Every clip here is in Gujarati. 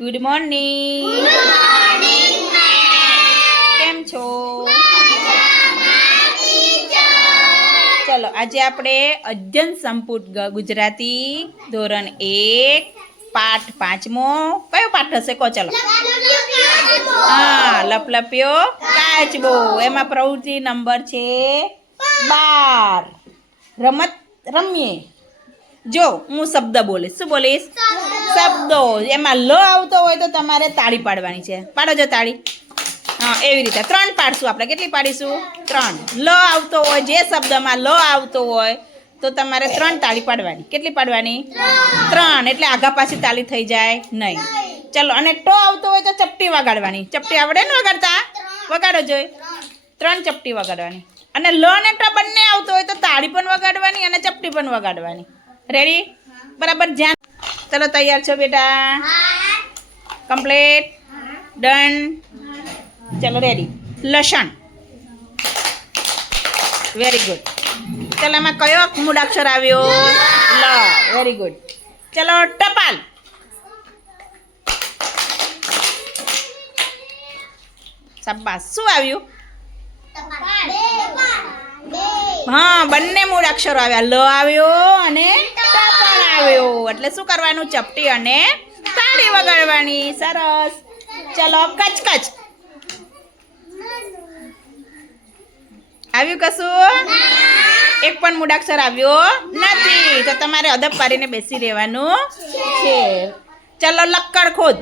ગુડ મોર્નિંગ કેમ છો? ચલો આજે આપણે અધ્યયન સંપુટ ગુજરાતી ધોરણ એક પાઠ પાંચમો. કયો પાઠ હશે? કહો ચલો. હા લપલપ્યો કાચબો. એમાં પ્રવૃત્તિ નંબર છે બાર. રમત રમીએ. જો હું શબ્દ બોલીશ. શું બોલીશ? શબ્દો એમાં લ આવતો હોય તો તમારે તાળી પાડવાની છે. પાડો જો તાળી. હા, એવી રીતે. ત્રણ પાડશું આપણે. કેટલી પાડીશું? ત્રણ. લ આવતો હોય, જે શબ્દમાં લ આવતો હોય, તો તમારે ત્રણ તાળી પાડવાની. કેટલી પાડવાની? ત્રણ. એટલે આગા પાછી તાળી થઈ જાય નહીં. ચલો, અને ટો આવતો હોય તો ચપટી વગાડવાની. ચપટી આવડે ને વગાડતા? વગાડો જોઈ. ત્રણ ચપટી વગાડવાની. અને લ અને ટ બંને આવતો હોય તો તાળી પણ વગાડવાની અને ચપટી પણ વગાડવાની. રેડી બરાબર? ધ્યાન ચલો તૈયાર છો બેટા? કમ્પ્લીટ ડન ચલો રેડી લસણ. વેરી ગુડ ચલો એમાં કયો મૂળાક્ષર આવ્યો? લ. વેરી ગુડ ચલો, ટપાલ. શાબાશ. શું આવ્યું? હા, બંને મૂળાક્ષરો આવ્યા. લ આવ્યો અને ટ પણ આવ્યો. એટલે શું કરવાનું? ચપટી અને તાળી વગાડવાની. સરસ. ચલો, કચકચ. આવ્યું કશું? એક પણ મૂળાક્ષર આવ્યો નથી. તો તમારે અદબ પાડીને બેસી રહેવાનું છે. ચલો, લક્કડ ખોદ.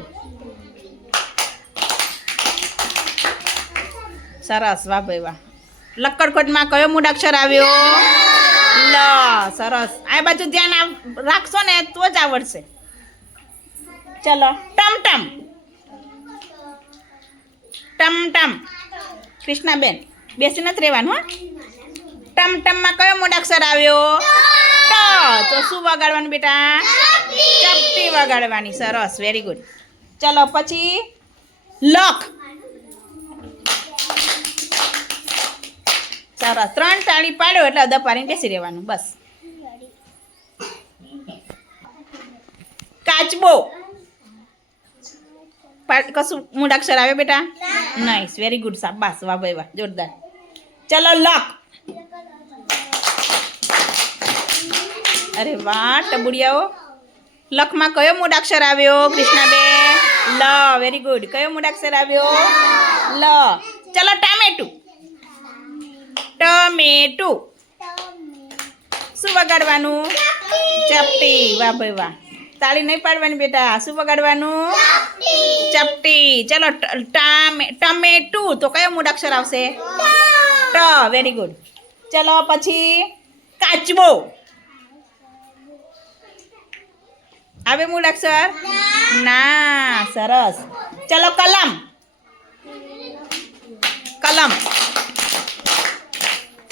સરસ, વાહ ભાઈ, વાહ. લક્કડ ખોદમાં કયો મૂળાક્ષર આવ્યો? લ. સરસ. આ બાજુ ધ્યાન રાખશો ને તો જ આવડશે. ચલો. ટમટમ. ટમટમ. કૃષ્ણાબેન બેસી નથી રહેવાનું, હો. ટમટમમાં કયો મૂળાક્ષર આવ્યો? ટ. તો શું વગાડવાનું બેટા? ચપટી વગાડવાની. સરસ. વેરી ગુડ ચલો, પછી લખ. સરસ ત્રણ તાળી પાડો એટલે અદા પાડીને બેસી રહેવાનું, બસ. કાચબો. કશું મૂળાક્ષર આવે બેટા? નાઇસ વેરી ગુડ શાબાશ, વાહ ભાઈ વાહ, જોરદાર. ચલો, લક. અરે વાહ, ટબુડિયાઓ. લખમાં કયો મૂળાક્ષર આવ્યો કૃષ્ણાબે લ વેરી ગુડ કયો મૂળાક્ષર આવ્યો? લ. ચલો, ટામેટું. ટમેટું. શું વગાડવાનું? ચપટી. વાહ ભાઈ વાહ. તાળી નહીં પાડવાની બેટા. શું વગાડવાનું? ચપટી. ચલો ટામે, ટમેટું. તો કયો મૂળાક્ષર આવશે? ટ. વેરી ગુડ ચલો, પછી કાચબો. આવે મૂળાક્ષર ના, સરસ. ચલો, કલમ. કલમ.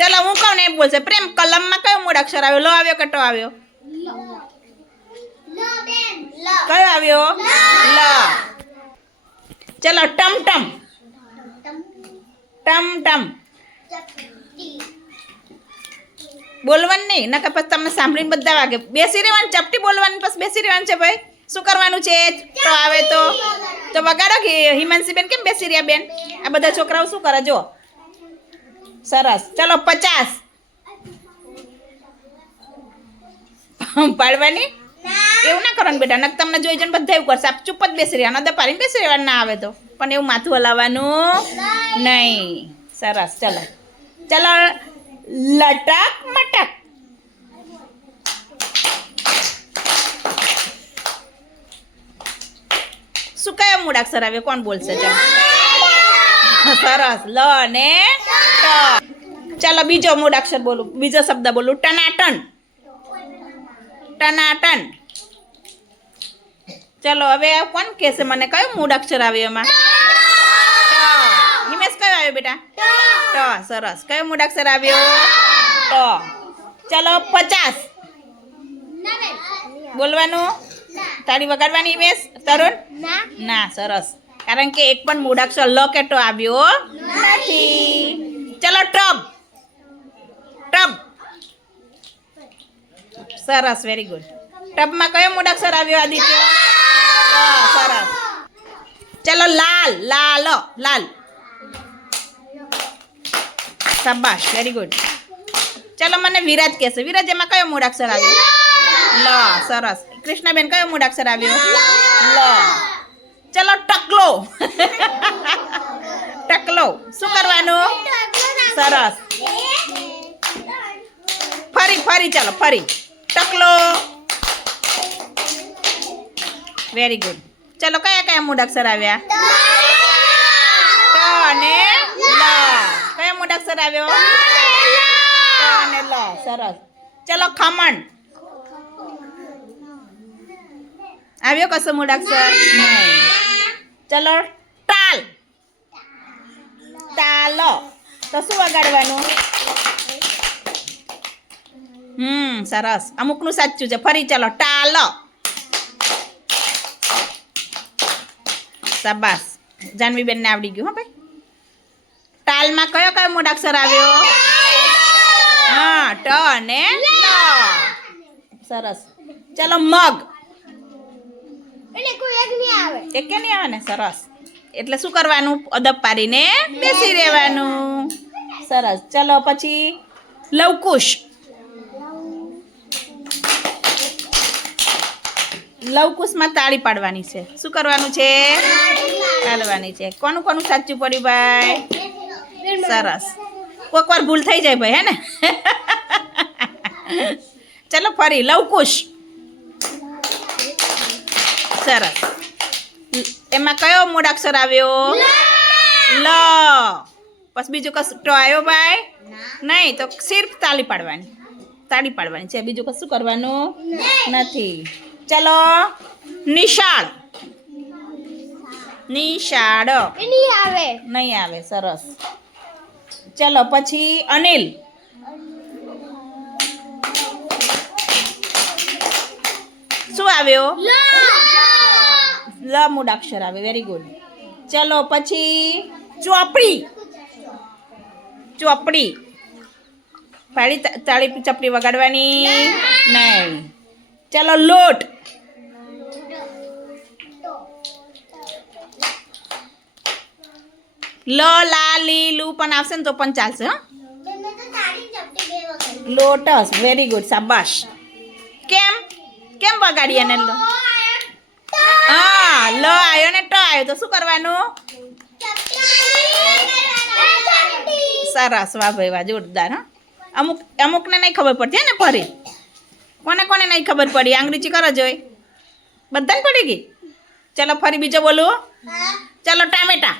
ચલો હું કહું ને એમ બોલશે પ્રેમ કલમમાં કયો મૂળાક્ષર આવ્યો? લો આવ્યો કે ટો આવ્યો? કયો આવ્યો? લ. ચલો ટમ ટમ. બોલવાનું નહીં નકર પછી તમને સાંભળીને બધા વાગે. બેસી રહેવાનું ચપટી બોલવાની પછી બેસી રહેવાનું છે ભાઈ. શું કરવાનું છે? તો આવે તો. તો વગાડો કે હિમાંશીબેન કેમ બેસી રહ્યા બેન? આ બધા છોકરાઓ શું કરે? જો સરસ. ચલો પચાસ. પાડવાની? એવું ના કરવાનું બેટા નક તમને જોઈ જોઈને બધા એવું કરશે. આપ ચૂપ જ બેસી રહ્યા અદા પાડીને બેસી રહેવાનું ના આવે તો. પણ એવું માથું હલાવવાનું નહીં. સરસ ચલો. ચલો લટક મટક. શું કયો મૂળાક્ષર આવ્યો? કોણ બોલશે? ચાલો. સરસ. લ ને ચાલો બીજો મૂળાક્ષર બોલું બીજો શબ્દ બોલું ટનાટન ટનાટન ચલો હવે આ કોણ કહેશે મને કયો મૂળાક્ષર આવ્યો એમાં ટ. હિમેશ કયો આવ્યો બેટા ટ સરસ કયો મૂળાક્ષર આવ્યો ટ ચલો પચાસ બોલવાનું તાળી વગાડવાની હિમેશ તરુણ ના સરસ કારણ કે એક પણ મૂળાક્ષર લ કે ટ આવ્યો નથી સરસ વેરી ગુડ ટબમાં કયો મૂળાક્ષર આવ્યો આદિત્ય? સરસ. સરસ લાલ લાલ લાલ. શાબાશ વેરી ગુડ ચલો મને વિરાજ કહેશે. વિરાજ એમાં કયો મૂળાક્ષર આવ્યો? લ સરસ. કૃષ્ણાબેન કયો મૂળાક્ષર આવ્યો? લ. ચલો ટકલો. ટકલો. શું કરવાનું? સરસ. ફરી ફરી ચાલો ફરી. ટકલો. વેરી ગુડ ચલો, કયા કયા મૂળાક્ષર આવ્યા અને લ. કયા મૂળાક્ષર આવ્યો અને લ. સરસ. ચલો, ખમણ. આવ્યો કશો મૂળાક્ષર ચલો ટાલ ટાલ તો શું વગાડવાનું? હમ સરસ. અમુકનું સાચું છે. ફરી ચાલો ટાલ. શાબાશ. જાનવીબેનને આવડી ગયું હા ભાઈ. ટાલમાં કયો કયો મૂળાક્ષર આવ્યો હા ટ અને સરસ. ચલો મગ. એક કે નહીં આવે ને? સરસ. એટલે શું કરવાનું? અદબ પારીને બેસી રહેવાનું. સરસ. ચલો પછી લવકુશ. લવકુશમાં તાળી પાડવાની છે. શું કરવાનું છે? પાડવાની છે. કોનું કોનું સાચું પડ્યું ભાઈ? સરસ. કોઈક વાર ભૂલ થઈ જાય ભાઈ હે ને? ચલો ફરી લવકુશ. સરસ. એમાં કયો મૂળાક્ષર આવ્યો? લ. પછી બીજું તો આવ્યો ભાઈ? નહીં તો સિર્ફ તાળી પાડવાની. તાળી પાડવાની છે. બીજું કશું કરવાનું નથી. ચલો. નિશાળ. નિશાળ. નહીં આવે. સરસ. ચલો પછી અનિલ. શું આવ્યો? લ. મૂળાક્ષર આવે વેરી ગુડ ચલો પછી ચોપડી. ચોપડી. પાડી તાળી ચપડી વગાડવાની? નહીં. ચલો લોટ. લ, લા, લી, લુ પણ આવશે ને તો પણ ચાલશે લોટસ. વેરી ગુડ શાબાશ. કેમ? કેમ બગાડી એને લો? હા, લ આવ્યો ને ટ આવ્યો તો શું કરવાનું? સરસ. વાહ ભાઈ, વાહ. જોરદાર, હા? અમુક, અમુકને નહીં ખબર પડતી, હે ને, ફરી? કોને કોને નહીં ખબર પડી? અંગ્રેજી કરો જોઈ. બધાને પડી ગઈ? ચાલો ફરી બીજો બોલું ચાલો ટામેટા.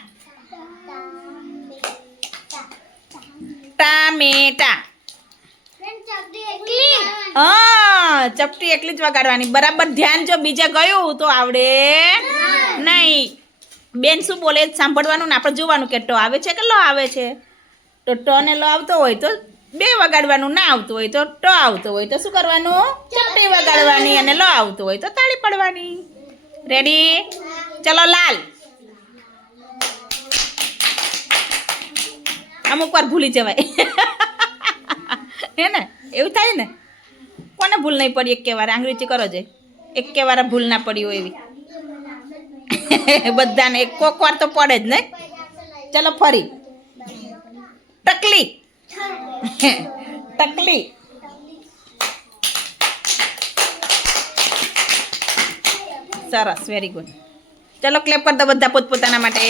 ટામેટા. હા, ચપટી એકલી જ વગાડવાની. બરાબર, ધ્યાન જો બીજા ગયું તો આવડે નહીં. બેન શું બોલે સાંભળવાનું ને આપણે જોવાનું કે ટો આવે છે કે લો આવે છે? તો ટ ને લો આવતો હોય તો બે વગાડવાનું ના આવતું હોય તો ટ આવતો હોય તો શું કરવાનું? ચપટી વગાડવાની અને લ આવતું હોય તો તાળી પડવાની. રેડી ચલો લાલ. અમુક વાર ભૂલી જવાય. હે ને? એવું થાય ને? કોને ભૂલ નહીં પડી એક વાર? આંગળીચી કરો છે એક વાર ભૂલ ના પડી હોય એવી. બધાને કોક વાર તો પડે જ નહીં ચલો ફરી. ટકલી. ટકલી સરસ વેરી ગુડ ચલો ક્લેપ કર દો બધા પોતપોતાના માટે